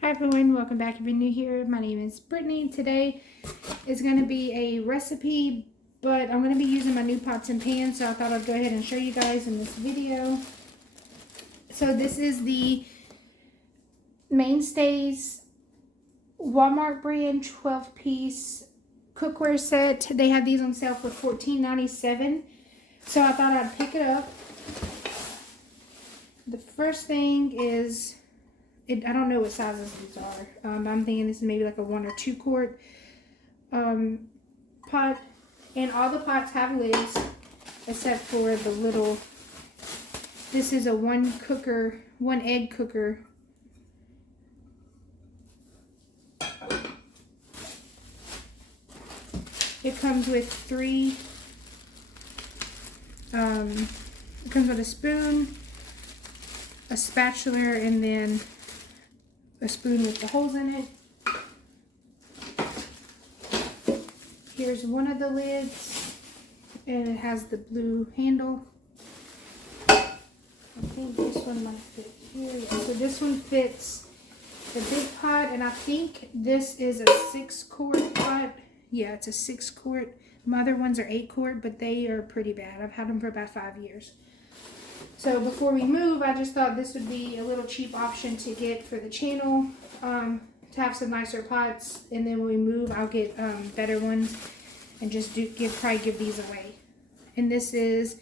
Hi everyone, welcome back if you're new here. My name is Brittany. Today is going to be a recipe, but I'm going to be using my new pots and pans, so I thought I'd go ahead and show you guys in this video. So this is the Mainstays Walmart brand 12-piece cookware set. They had these on sale for $14.97, so I thought I'd pick it up. The first thing is, I don't know what sizes these are. I'm thinking this is maybe like a 1 or 2 quart pot. And all the pots have lids except for the little, this is a one egg cooker. It comes with it comes with a spoon, a spatula, and then a spoon with the holes in it. Here's one of the lids, and it has the blue handle. I think this one might fit here. So this one fits the big pot, and I think this is a 6-quart pot. Yeah, it's a 6-quart. My other ones are 8-quart, but they are pretty bad. I've had them for about 5 years. So before we move, I just thought this would be a little cheap option to get for the channel, to have some nicer pots, and then when we move, I'll get better ones and just probably give these away. And this is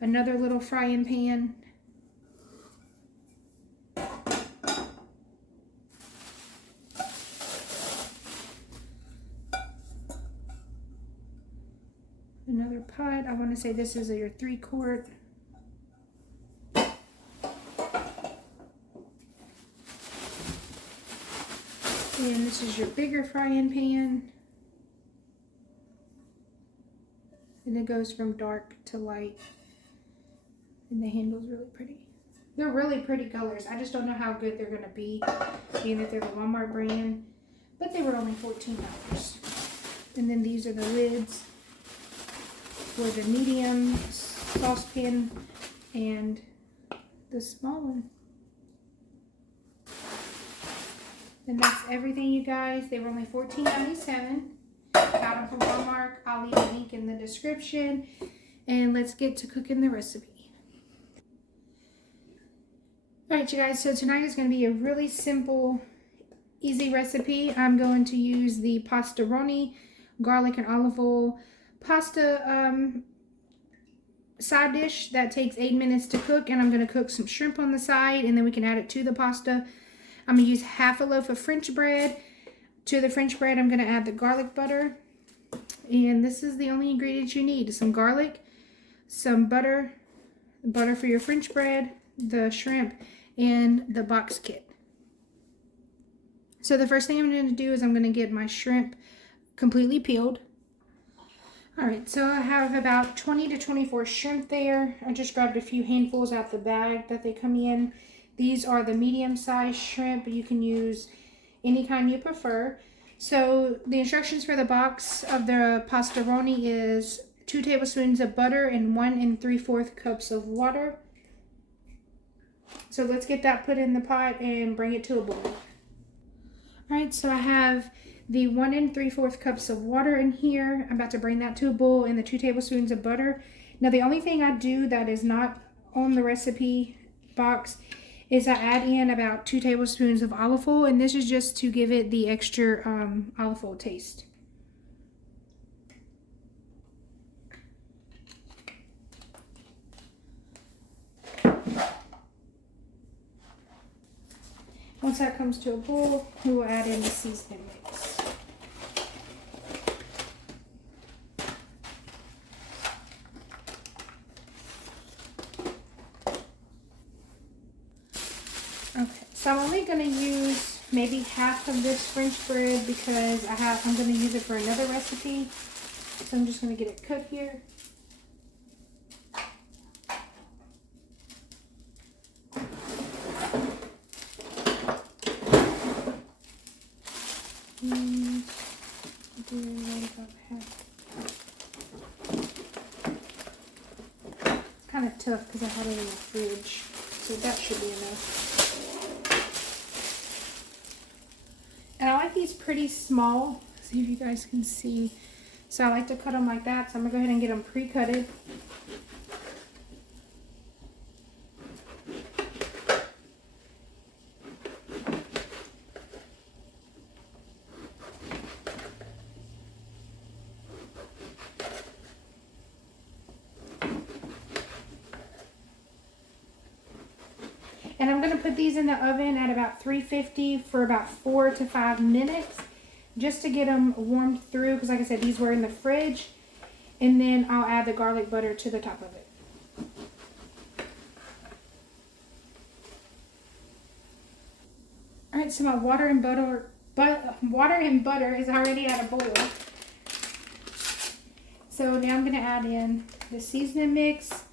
another little frying pan. Another pot. I want to say this is your 3-quart. And this is your bigger frying pan. And it goes from dark to light. And the handle's really pretty. They're really pretty colors. I just don't know how good they're going to be, being that they're the Walmart brand. But they were only $14. And then these are the lids for the medium saucepan and the small one. And that's everything, you guys. They were only $14.97. Got them from Walmart. I'll leave a link in the description. And let's get to cooking the recipe. Alright, you guys. So tonight is going to be a really simple, easy recipe. I'm going to use the pasta roni, garlic and olive oil pasta side dish that takes 8 minutes to cook. And I'm going to cook some shrimp on the side, and then we can add it to the pasta. I'm going to use half a loaf of French bread. To the French bread, I'm going to add the garlic butter. And this is the only ingredients you need. Some garlic, some butter for your French bread, the shrimp, and the box kit. So the first thing I'm going to do is I'm going to get my shrimp completely peeled. Alright, so I have about 20 to 24 shrimp there. I just grabbed a few handfuls out the bag that they come in. These are the medium-sized shrimp. You can use any kind you prefer. So the instructions for the box of the pasta roni is 2 tablespoons of butter and 1 3/4 cups of water. So let's get that put in the pot and bring it to a boil. Alright, so I have the 1 3/4 cups of water in here. I'm about to bring that to a boil, and the 2 tablespoons of butter. Now the only thing I do that is not on the recipe box is I add in about 2 tablespoons of olive oil, and this is just to give it the extra olive oil taste. Once that comes to a boil, we will add in the seasoning mix. Okay, so I'm only going to use maybe half of this French bread because I'm going to use it for another recipe. So I'm just going to get it cut here. And do right about half. It's kind of tough because I had it in the fridge. So that should be enough. these pretty small. See if you guys can see. So I like to cut them like that. So I'm gonna go ahead and get them pre-cutted. And I'm going to put these in the oven at about 350 for about 4 to 5 minutes just to get them warmed through, because like I said, these were in the fridge. And then I'll add the garlic butter to the top of it. Alright, so my water and butter is already at a boil. So now I'm going to add in the seasoning mix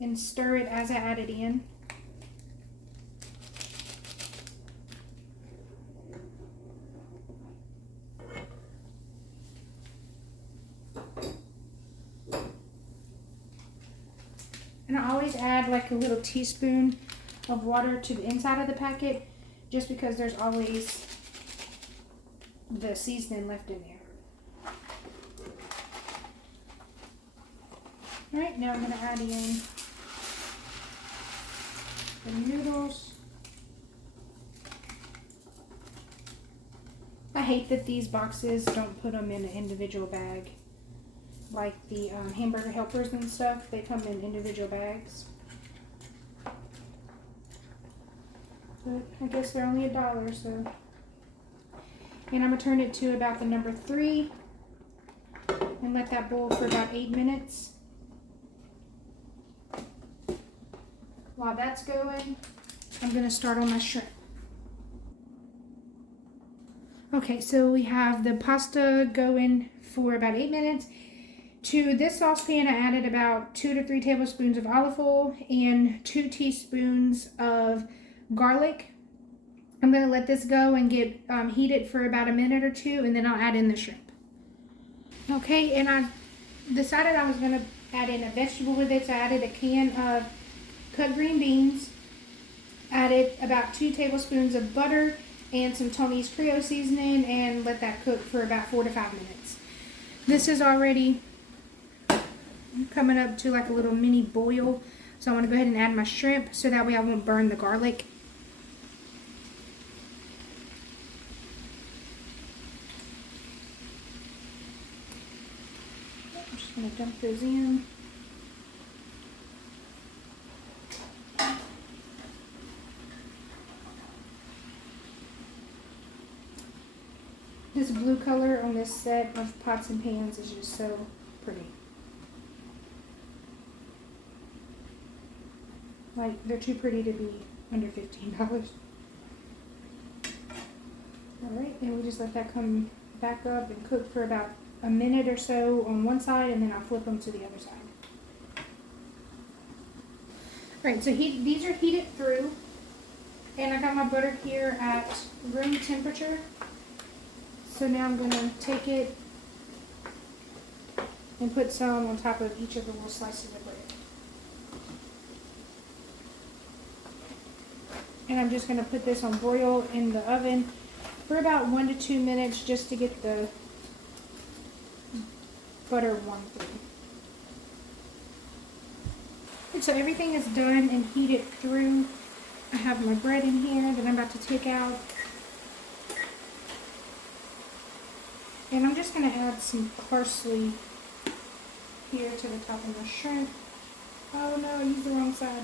and stir it as I add it in. And I always add like a little teaspoon of water to the inside of the packet, just because there's always the seasoning left in there. Alright, now I'm going to add in the noodles. I hate that these boxes don't put them in an individual bag. Like the hamburger helpers and stuff, they come in individual bags. But I guess they're only $1, so. And I'm going to turn it to about the number 3 and let that boil for about 8 minutes. While that's going, I'm going to start on my shrimp. Okay, so we have the pasta going for about 8 minutes. To this saucepan, I added about 2 to 3 tablespoons of olive oil and 2 teaspoons of garlic. I'm going to let this go and get heated for about a minute or 2, and then I'll add in the shrimp. Okay, and I decided I was going to add in a vegetable with it, so I added a can of cut green beans, added about 2 tablespoons of butter and some Tony's Creole seasoning, and let that cook for about 4 to 5 minutes. This is already coming up to like a little mini boil, so I want to go ahead and add my shrimp so that way I won't burn the garlic. I'm just going to dump those in. This blue color on this set of pots and pans is just so pretty. Like, they're too pretty to be under $15. Alright, and we just let that come back up and cook for about a minute or so on one side, and then I'll flip them to the other side. Alright, so these are heated through, and I got my butter here at room temperature. So now I'm going to take it and put some on top of each of the little slices of bread. And I'm just going to put this on broil in the oven for about 1 to 2 minutes just to get the butter warmed through. And so everything is done and heated through. I have my bread in here that I'm about to take out. And I'm just going to add some parsley here to the top of my shrimp. Oh no, I used the wrong side.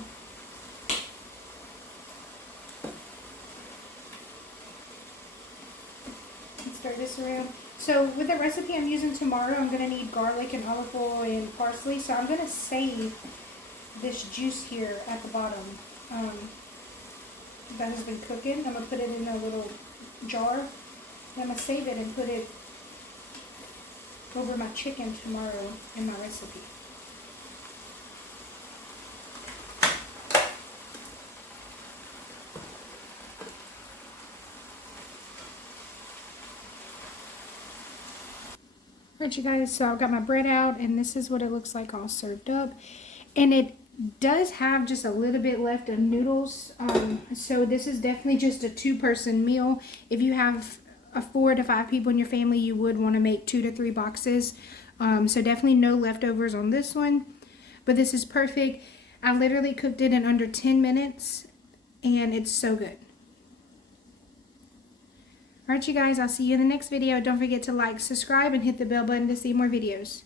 Let's stir this around. So with the recipe I'm using tomorrow, I'm going to need garlic and olive oil and parsley. So I'm going to save this juice here at the bottom that has been cooking. I'm going to put it in a little jar. And I'm going to save it and put it over my chicken tomorrow in my recipe. Alright you guys, so I've got my bread out and this is what it looks like all served up. And it does have just a little bit left of noodles. So this is definitely just a 2-person meal. If you have 4 to 5 people in your family, you would want to make 2 to 3 boxes. So definitely no leftovers on this one. But this is perfect. I literally cooked it in under 10 minutes and it's so good. Alright you guys, I'll see you in the next video. Don't forget to like, subscribe, and hit the bell button to see more videos.